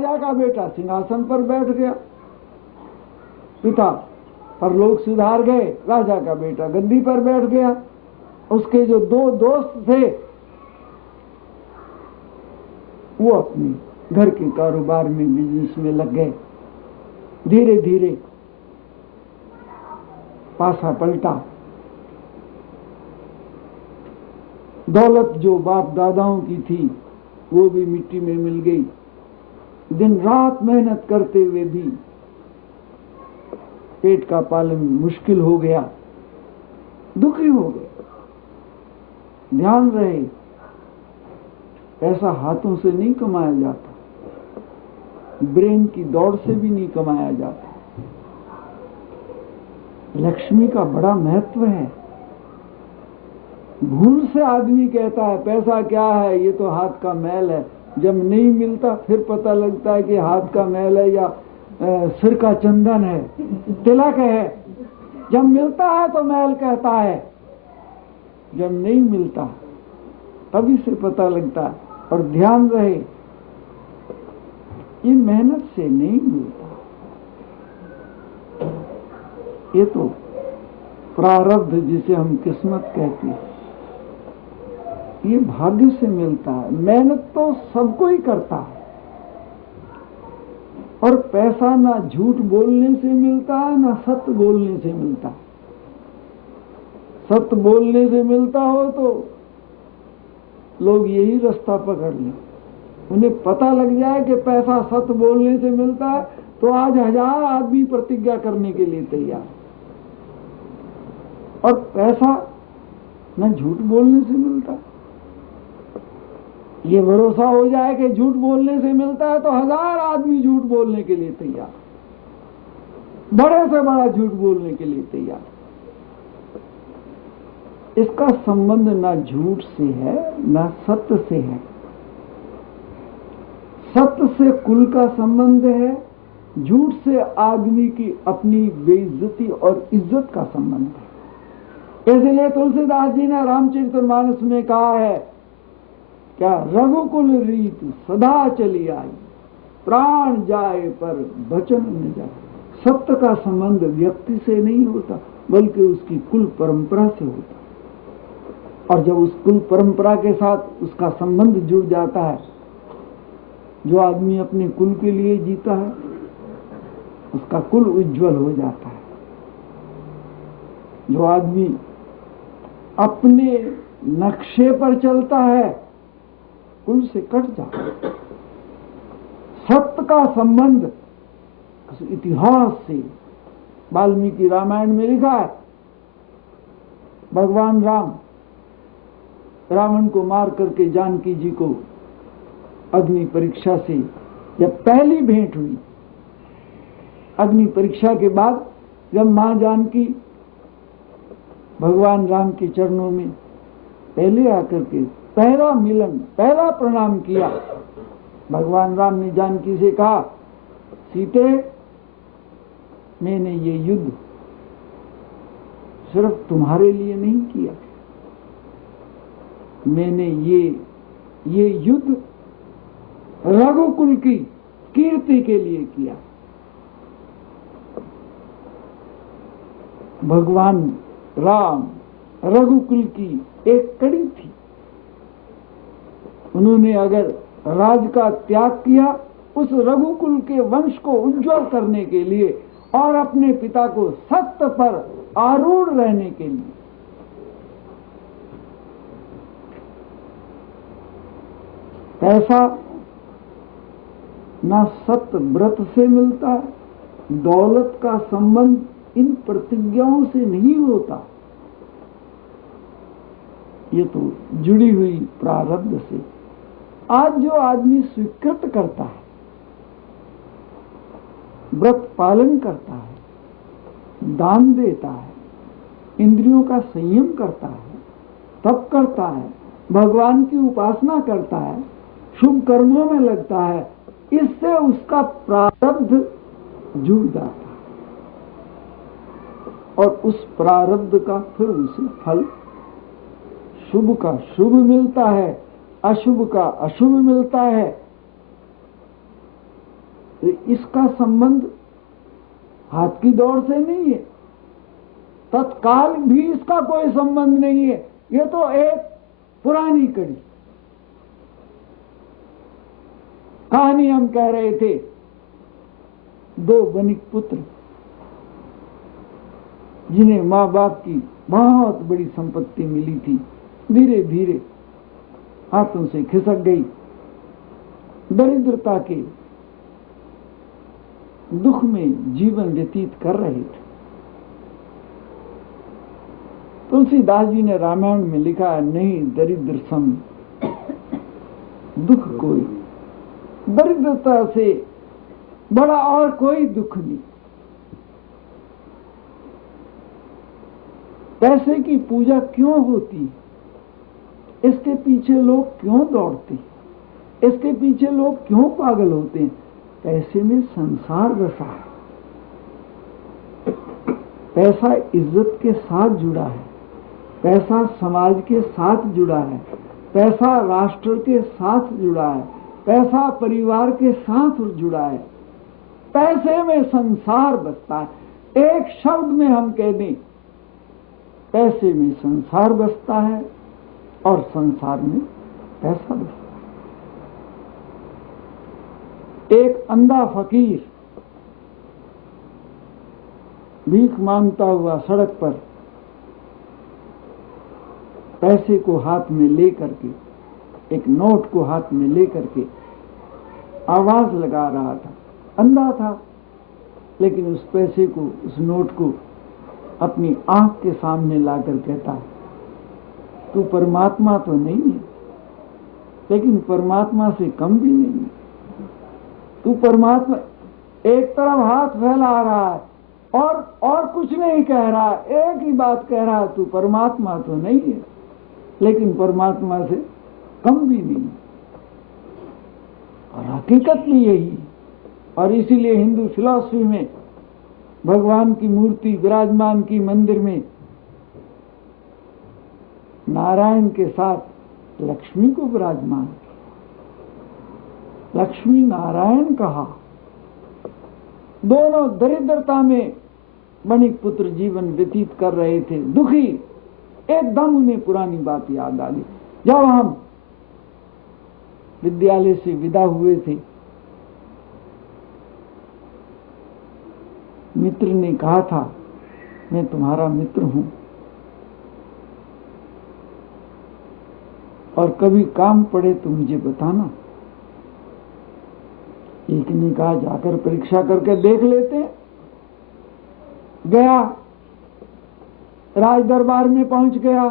राजा का बेटा सिंहासन पर बैठ गया, पिता परलोक सुधार गए, राजा का बेटा गद्दी पर बैठ गया। उसके जो दो दोस्त थे वो अपनी घर के कारोबार में, बिजनेस में लग गए। धीरे धीरे पासा पलटा। दौलत जो बाप दादाओं की थी वो भी मिट्टी में मिल गई। दिन रात मेहनत करते हुए भी पेट का पालन मुश्किल हो गया, दुखी हो गए। ध्यान रहे, पैसा हाथों से नहीं कमाया जाता, ब्रेन की दौड़ से भी नहीं कमाया जाता। लक्ष्मी का बड़ा महत्व है। भूल से आदमी कहता है पैसा क्या है, ये तो हाथ का मैल है। जब नहीं मिलता फिर पता लगता है कि हाथ का मैल है या सिर का चंदन है, तिलक है। जब मिलता है तो मैल कहता है, जब नहीं मिलता तभी से पता लगता है। और ध्यान रहे, ये मेहनत से नहीं मिलता, ये तो प्रारब्ध जिसे हम किस्मत कहते हैं, ये भाग्य से मिलता है। मेहनत तो सबको ही करता है। और पैसा ना झूठ बोलने से मिलता है ना सत्य बोलने से मिलता है। सत्य बोलने से मिलता हो तो लोग यही रास्ता पकड़ लें। उन्हें पता लग जाए कि पैसा सत्य बोलने से मिलता है तो आज 1000 आदमी प्रतिज्ञा करने के लिए तैयार। और पैसा न झूठ बोलने से मिलता, ये भरोसा हो जाए कि झूठ बोलने से मिलता है तो 1000 आदमी झूठ बोलने के लिए तैयार, बड़े से बड़ा झूठ बोलने के लिए तैयार। इसका संबंध ना झूठ से है ना सत्य से है। सत्य से कुल का संबंध है, झूठ से आदमी की अपनी बेइज्जती और इज्जत का संबंध है। इसलिए तुलसीदास जी ने रामचरितमानस में कहा है, क्या रघुकुल रीत सदा चली आई, प्राण जाए पर वचन न जाए। सत्य का संबंध व्यक्ति से नहीं होता बल्कि उसकी कुल परंपरा से होता। और जब उस कुल परंपरा के साथ उसका संबंध जुड़ जाता है, जो आदमी अपने कुल के लिए जीता है उसका कुल उज्जवल हो जाता है। जो आदमी अपने नक्शे पर चलता है कुल से कट जाता है। सत्य का संबंध उस इतिहास से, वाल्मीकि रामायण में लिखा है, भगवान राम रावण को मार करके जानकी जी को अग्नि परीक्षा से जब पहली भेंट हुई, अग्नि परीक्षा के बाद जब मां जानकी भगवान राम के चरणों में पहले आकर के पहला मिलन, पहला प्रणाम किया, भगवान राम ने जानकी से कहा, सीते मैंने ये युद्ध सिर्फ तुम्हारे लिए नहीं किया, मैंने ये युद्ध रघुकुल की कीर्ति के लिए किया। भगवान राम रघुकुल की एक कड़ी थी। उन्होंने अगर राज का त्याग किया उस रघुकुल के वंश को उज्जवल करने के लिए और अपने पिता को सत्य पर आरूढ़ रहने के लिए। पैसा ना सत्य व्रत से मिलता है, दौलत का संबंध इन प्रतिज्ञाओं से नहीं होता, ये तो जुड़ी हुई प्रारब्ध से। आज जो आदमी स्वीकृत करता है, व्रत पालन करता है, दान देता है, इंद्रियों का संयम करता है, तप करता है, भगवान की उपासना करता है, शुभ कर्मों में लगता है, इससे उसका प्रारब्ध जुड़ जाता है और उस प्रारब्ध का फिर उसे फल शुभ का शुभ मिलता है, अशुभ का अशुभ मिलता है। इसका संबंध हाथ की दौड़ से नहीं है, तत्काल भी इसका कोई संबंध नहीं है। ये तो एक पुरानी कड़ी कहानी हम कह रहे थे। दो वणिक पुत्र जिन्हें मां बाप की बहुत बड़ी संपत्ति मिली थी, धीरे धीरे हाथों से खिसक गई, दरिद्रता के दुख में जीवन व्यतीत कर रहे थे। तुलसीदास जी ने रामायण में लिखा, नहीं दरिद्र सम दुख कोई, दरिद्रता से बड़ा और कोई दुख नहीं। पैसे की पूजा क्यों होती, इसके पीछे लोग क्यों दौड़ते, इसके पीछे लोग क्यों पागल होते हैं? पैसे में संसार बसा है। पैसा इज्जत के साथ जुड़ा है, पैसा समाज के साथ जुड़ा है, पैसा राष्ट्र के साथ जुड़ा है, पैसा परिवार के साथ जुड़ा है। पैसे में संसार बसता है। एक शब्द में हम कह दें, पैसे में संसार बसता है और संसार में पैसा बसता है। एक अंधा फकीर भीख मांगता हुआ सड़क पर पैसे को हाथ में लेकर के, एक नोट को हाथ में लेकर के आवाज लगा रहा था। अंधा था, लेकिन उस पैसे को, उस नोट को अपनी आंख के सामने लाकर कहता, तू परमात्मा तो नहीं है, लेकिन परमात्मा से कम भी नहीं है। तू परमात्मा, एक तरफ हाथ फैला रहा है और कुछ नहीं कह रहा, एक ही बात कह रहा है, तू परमात्मा तो नहीं है, लेकिन परमात्मा से कम भी नहीं। और हकीकत भी यही। और इसीलिए हिंदू फिलॉसफी में भगवान की मूर्ति विराजमान की मंदिर में नारायण के साथ लक्ष्मी को विराजमान, लक्ष्मी नारायण कहा। दोनों दरिद्रता में वणिक पुत्र जीवन व्यतीत कर रहे थे, दुखी। एकदम उन्हें पुरानी बात याद आ गई। जब हम विद्यालय से विदा हुए थे, मित्र ने कहा था, मैं तुम्हारा मित्र हूं और कभी काम पड़े तो मुझे बताना। एक ने कहा, जाकर परीक्षा करके देख लेते हैं। गया, राज दरबार में पहुंच गया।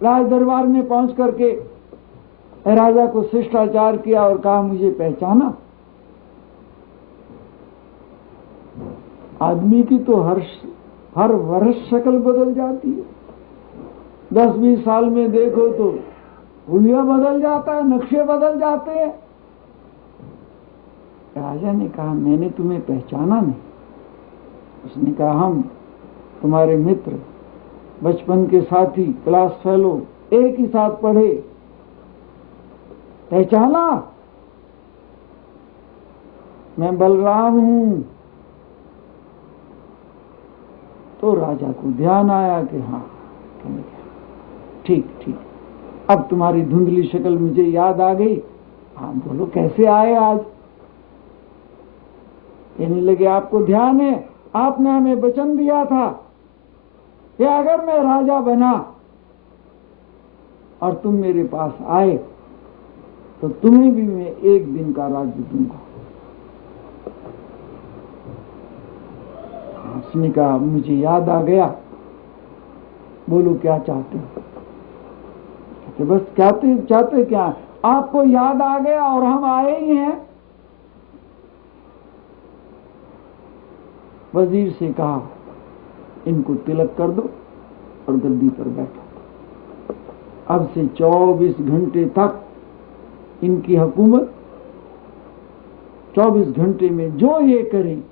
राज दरबार में पहुंच करके राजा को शिष्टाचार किया और कहा, मुझे पहचाना। आदमी की तो हर वर्ष शक्ल बदल जाती है। 10-20 साल में देखो तो हुलिया बदल जाता है, नक्शे बदल जाते हैं। राजा ने कहा, मैंने तुम्हें पहचाना नहीं। उसने कहा, हम तुम्हारे मित्र, बचपन के साथी, क्लास फेलो, एक ही साथ पढ़े, पहचाना? मैं बलराम हूं। तो राजा को ध्यान आया कि हाँ, ठीक ठीक, अब तुम्हारी धुंधली शक्ल मुझे याद आ गई। हाँ बोलो, कैसे आए आज? कहने लगे, आपको ध्यान है, आपने हमें वचन दिया था कि अगर मैं राजा बना और तुम मेरे पास आए तो तुम्हें भी मैं एक दिन का राज्य दूंगा। उसने कहा, मुझे याद आ गया, बोलो क्या चाहते हो? कहते, बस चाहते क्या? आपको याद आ गया और हम आए ही हैं। वजीर से कहा, इनको तिलक कर दो और गद्दी पर बैठो। अब से 24 घंटे तक इनकी हुकूमत, 24 घंटे में जो ये करें,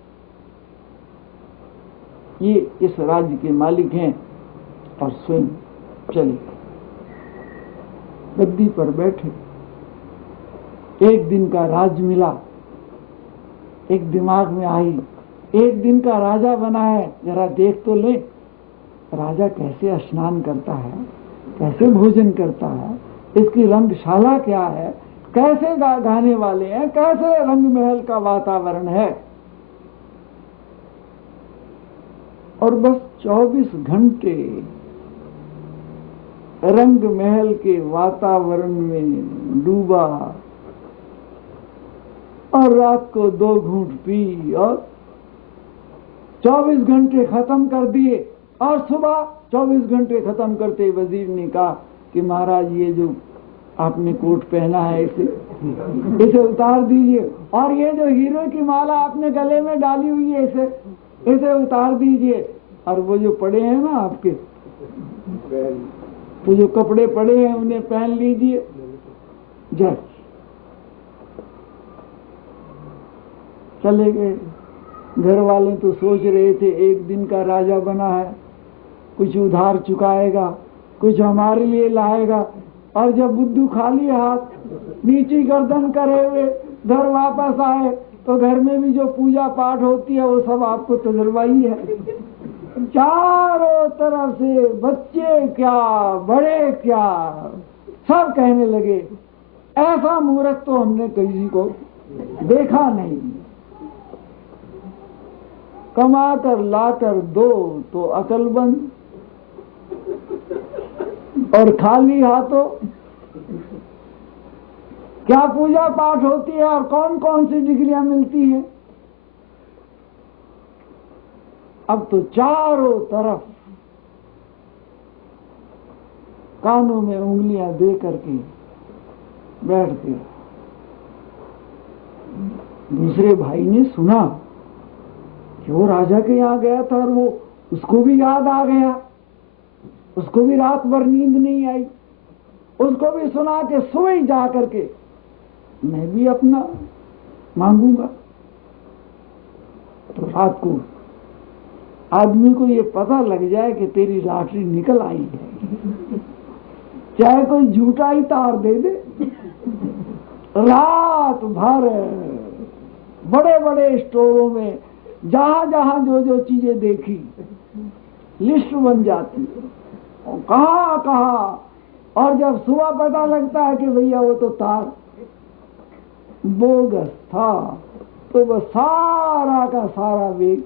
ये इस राज्य के मालिक हैं और स्वयं चले। गद्दी पर बैठे, एक दिन का राज मिला। एक दिमाग में आई, एक दिन का राजा बना है, जरा देख तो ले राजा कैसे स्नान करता है, कैसे भोजन करता है, इसकी रंगशाला क्या है, कैसे गाने वाले हैं, कैसे रंग महल का वातावरण है। और बस 24 घंटे रंग महल के वातावरण में डूबा और रात को 2 घूंट पी और 24 घंटे खत्म कर दिए। और सुबह 24 घंटे खत्म करते वजीर ने कहा कि महाराज ये जो आपने कोट पहना है इसे उतार दीजिए, और ये जो हीरे की माला आपने गले में डाली हुई है इसे उतार दीजिए, और वो जो पड़े हैं ना आपके, वो जो कपड़े पड़े हैं उन्हें पहन लीजिए। जय चले गए। घर वाले तो सोच रहे थे एक दिन का राजा बना है, कुछ उधार चुकाएगा, कुछ हमारे लिए लाएगा, और जब बुद्धू खाली हाथ नीची गर्दन करे हुए घर वापस आए तो घर में भी जो पूजा पाठ होती है वो सब आपको तजुर्बा ही है। चारों तरफ से बच्चे क्या बड़े क्या सब कहने लगे ऐसा मूर्ख तो हमने किसी को देखा नहीं, कमा कर लाकर दो तो अकलमंद, और खाली हाथों क्या पूजा पाठ होती है और कौन कौन सी डिग्रियां मिलती हैं। अब तो चारों तरफ कानों में उंगलियां दे करके बैठ गए। दूसरे भाई ने सुना कि वो राजा के यहां गया था और वो उसको भी याद आ गया, उसको भी रात भर नींद नहीं आई, उसको भी सुना कि सुबह ही जा करके मैं भी अपना मांगूंगा। तो रात को आदमी को ये पता लग जाए कि तेरी लॉटरी निकल आई है, चाहे कोई झूठा ही तार दे दे, रात भर बड़े बड़े स्टोरों में जहां जहां जो जो चीजें देखी लिस्ट बन जाती है, और कहां और जब सुबह पता लगता है कि भैया वो तो तार बोगस था, तो वह सारा का सारा वेग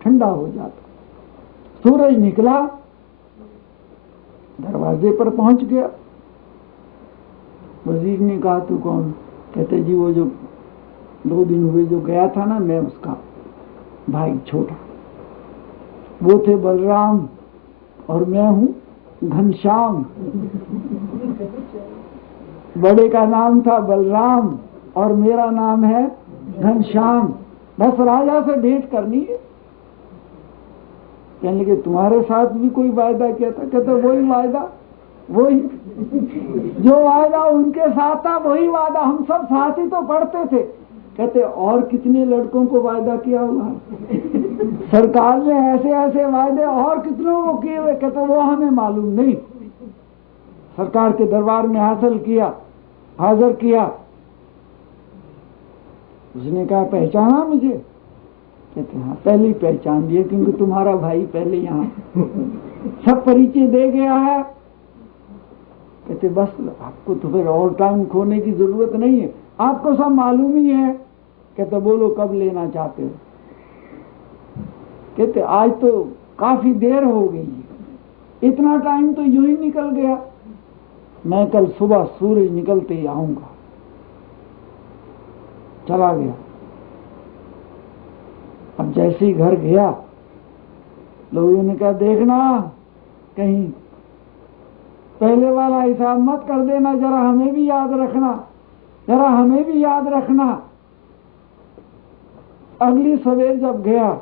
ठंडा हो जाता। सूरज निकला, दरवाजे पर पहुंच गया। वजीर ने कहा तू कौन? कहते जी वो जो 2 दिन हुए जो गया था ना, मैं उसका भाई छोटा, वो थे बलराम और मैं हूं घनश्याम। बड़े का नाम था बलराम और मेरा नाम है घनश्याम। बस राजा से भेंट करनी है। कहने लगे तुम्हारे साथ भी कोई वायदा किया था? कहते वही वायदा, वही जो वायदा उनके साथ था वही वायदा, हम सब साथ ही तो पढ़ते थे। कहते और कितने लड़कों को वायदा किया हुआ सरकार ने, ऐसे ऐसे वायदे और कितनों को किए हुए। कहते वो हमें मालूम नहीं। सरकार के दरबार में हाजिर किया। उसने कहा पहचाना मुझे? कहते हाँ पहले ही पहचान लिए, क्योंकि तुम्हारा भाई पहले यहाँ सब परिचय दे गया है। कहते बस आपको तो फिर और टाइम खोने की जरूरत नहीं है, आपको सब मालूम ही है। कहते बोलो कब लेना चाहते हो? कहते आज तो काफी देर हो गई, इतना टाइम तो यूं ही निकल गया, मैं कल सुबह सूरज निकलते ही आऊंगा। चला गया। अब जैसे ही घर गया, लोगों ने कहा देखना कहीं पहले वाला हिसाब मत कर देना, जरा हमें भी याद रखना, जरा हमें भी याद रखना। अगली सवेर जब गया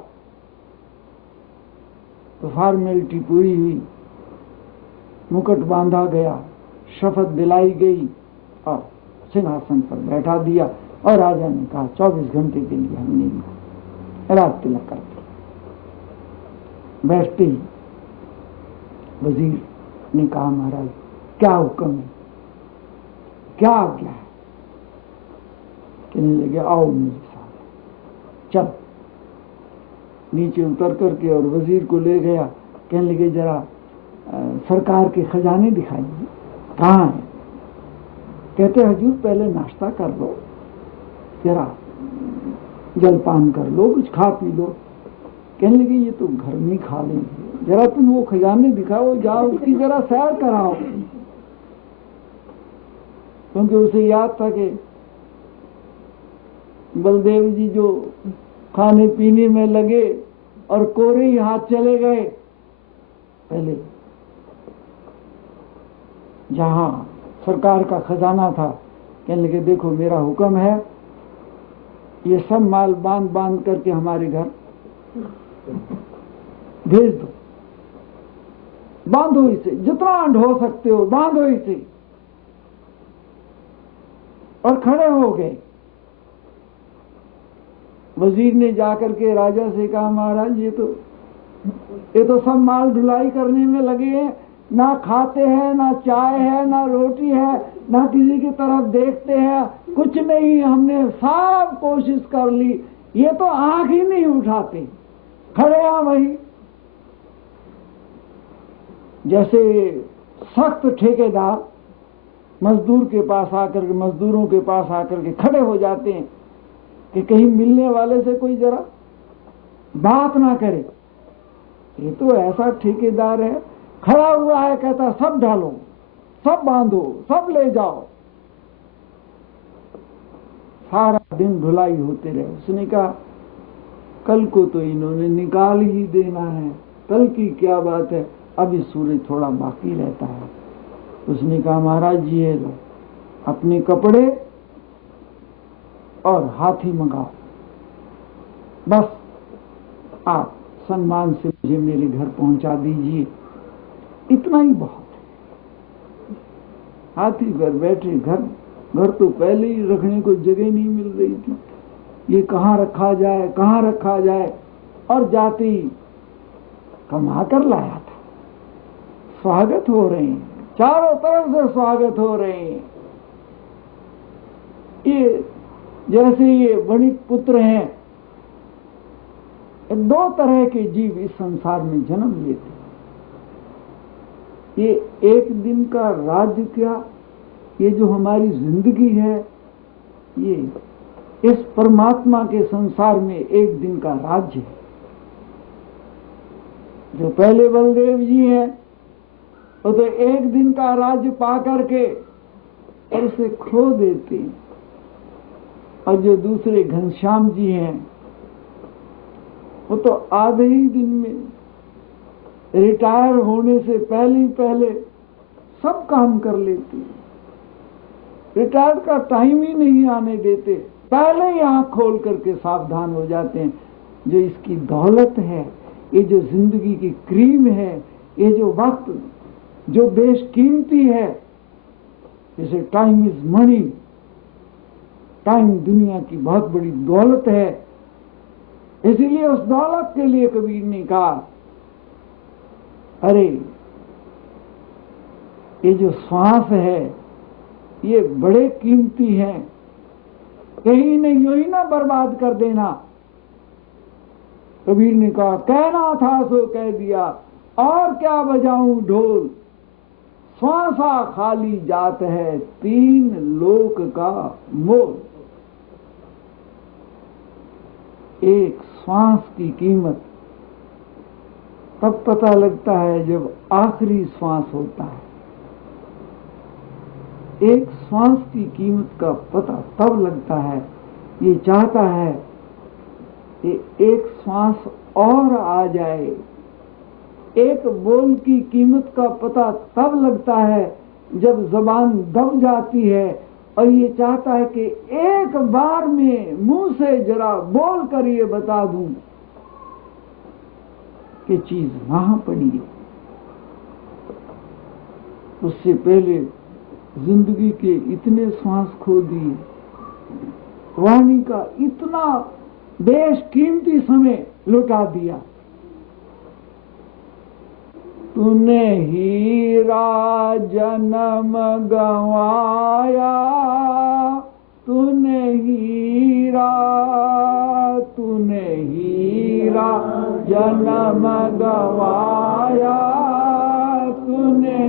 तो फॉर्मेलिटी पूरी हुई, मुकुट बांधा गया, शपथ दिलाई गई और सिंहासन पर बैठा दिया। और राजा ने कहा 24 घंटे के लिए हमने रात तिलक कर दिया। बैठते ही वजीर ने कहा महाराज क्या हुक्म है, क्या आज्ञा है? कहने लगे आओ मेरे साथ। चल। नीचे उतर करके और वजीर को ले गया, कहने लगे जरा सरकार के खजाने दिखाइए, कहाँ है? कहते हजूर पहले नाश्ता कर लो, जरा जलपान कर लो, कुछ खा पी लो। कहने लगे ये तो घर में खा लेंगे, जरा तुम वो खजाने दिखाओ, जाओ उसकी जरा सैर कराओ। क्योंकि उसे याद था कि बलदेव जी जो खाने पीने में लगे और कोरे ही हाथ चले गए। पहले जहां सरकार का खजाना था, कहने लगे देखो मेरा हुक्म है, ये सब माल बांध बांध करके हमारे घर भेज दो, बांधो इसे, जितना ढो सकते हो बांधो इसे। और खड़े हो गए। वजीर ने जाकर के राजा से कहा महाराज ये तो सब माल ढुलाई करने में लगे हैं, ना खाते हैं, ना चाय है, ना रोटी है, ना किसी की तरफ देखते हैं, कुछ नहीं, हमने सब कोशिश कर ली, ये तो आंख ही नहीं उठाते, खड़े हैं वही। जैसे सख्त ठेकेदार मजदूर के पास आकर के, मजदूरों के पास आकर के खड़े हो जाते हैं कि कहीं मिलने वाले से कोई जरा बात ना करे। ये तो ऐसा ठेकेदार है, खड़ा हुआ है, कहता सब डालो, सब बांधो, सब ले जाओ। सारा दिन धुलाई होते रहे। उसने कहा कल को तो इन्होंने निकाल ही देना है, कल की क्या बात है, अभी सूरज थोड़ा बाकी रहता है। उसने कहा महाराज जी ये लो अपने कपड़े और हाथी मंगाओ, बस आप सम्मान से मुझे मेरे घर पहुंचा दीजिए, इतना ही बहुत है। हाथी पर बैठे, घर तो पहले ही रखने को जगह नहीं मिल रही थी, ये कहाँ रखा जाए, कहाँ रखा जाए। और जाते ही कमा कर लाया था, स्वागत हो रहे हैं, चारों तरफ से स्वागत हो रहे हैं। ये जैसे ये वणिक पुत्र हैं, दो तरह के जीव इस संसार में जन्म लेते हैं। ये एक दिन का राज्य क्या, ये जो हमारी जिंदगी है, ये इस परमात्मा के संसार में एक दिन का राज्य है। जो पहले बलदेव जी हैं वो तो एक दिन का राज्य पा करके और उसे खो देते हैं, और जो दूसरे घनश्याम जी हैं वो तो आधे ही दिन में रिटायर होने से पहले सब काम कर लेते हैं। रिटायर का टाइम ही नहीं आने देते, पहले ही आंख खोल करके सावधान हो जाते हैं। जो इसकी दौलत है, ये जो जिंदगी की क्रीम है, ये जो वक्त जो बेशकीमती है, जैसे टाइम इज मनी, टाइम दुनिया की बहुत बड़ी दौलत है। इसीलिए उस दौलत के लिए कबीर ने कहा अरे ये जो श्वास है ये बड़े कीमती हैं, कहीं नहीं यूं ही ना बर्बाद कर देना। कबीर ने कहा कहना था सो कह दिया, और क्या बजाऊं ढोल, श्वासा खाली जात है, तीन लोक का मोल। एक श्वास की कीमत तब पता लगता है जब आखिरी श्वास होता है। एक श्वास की कीमत का पता तब लगता है, ये चाहता है कि एक श्वास और आ जाए। एक बोल की कीमत का पता तब लगता है जब जबान दब जाती है, और ये चाहता है कि एक बार में मुंह से जरा बोल कर ये बता दूं कि चीज वहां पड़ी है। उससे पहले जिंदगी के इतने श्वास खो दिए, वाणी का इतना बेशकीमती समय लुटा दिया। तूने हीरा जन्म गंवाया, तूने हीरा तूने जन्म गवाया तूने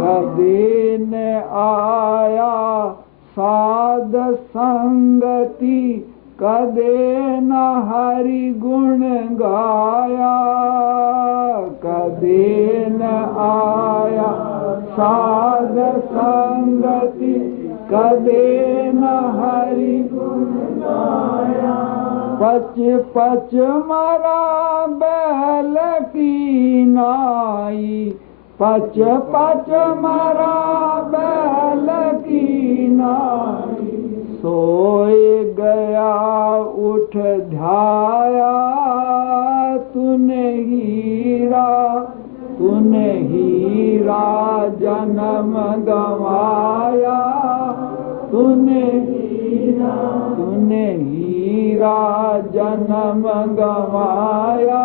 कभी न आया साध संगति कदे न हरि गुण गाया कदे न आया साध संगति कदे न हरि गुण गाया पच पच मरा बैल की नाई पच पच मरा बैल की नाई सोए गया उठ ध्याया तूने हीरा जन्म गवाया तूने हीरा जन्म गवाया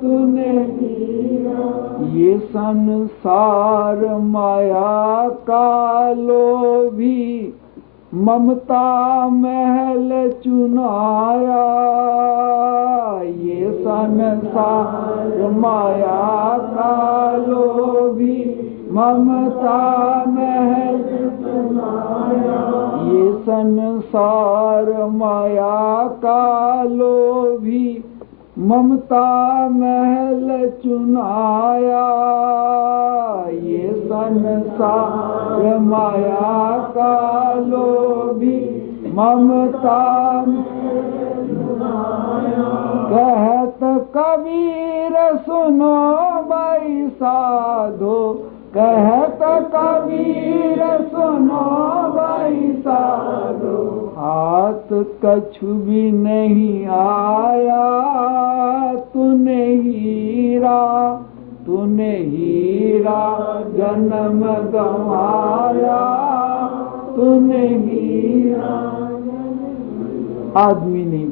तूने ये संसार माया का लोभी ममता महल चुनाया ये संसार माया का लोभी ममता महल चुनाया ये संसार माया का लोभी ममता महल चुनाया ये संसार माया का लोभी ममता कहत कबीर सुनो भाई साधो कहत कबीर सुनो भाई साधो हाथ कछु भी नहीं आया तूने हीरा जन्म गवाया तूने हीरा आदमी ने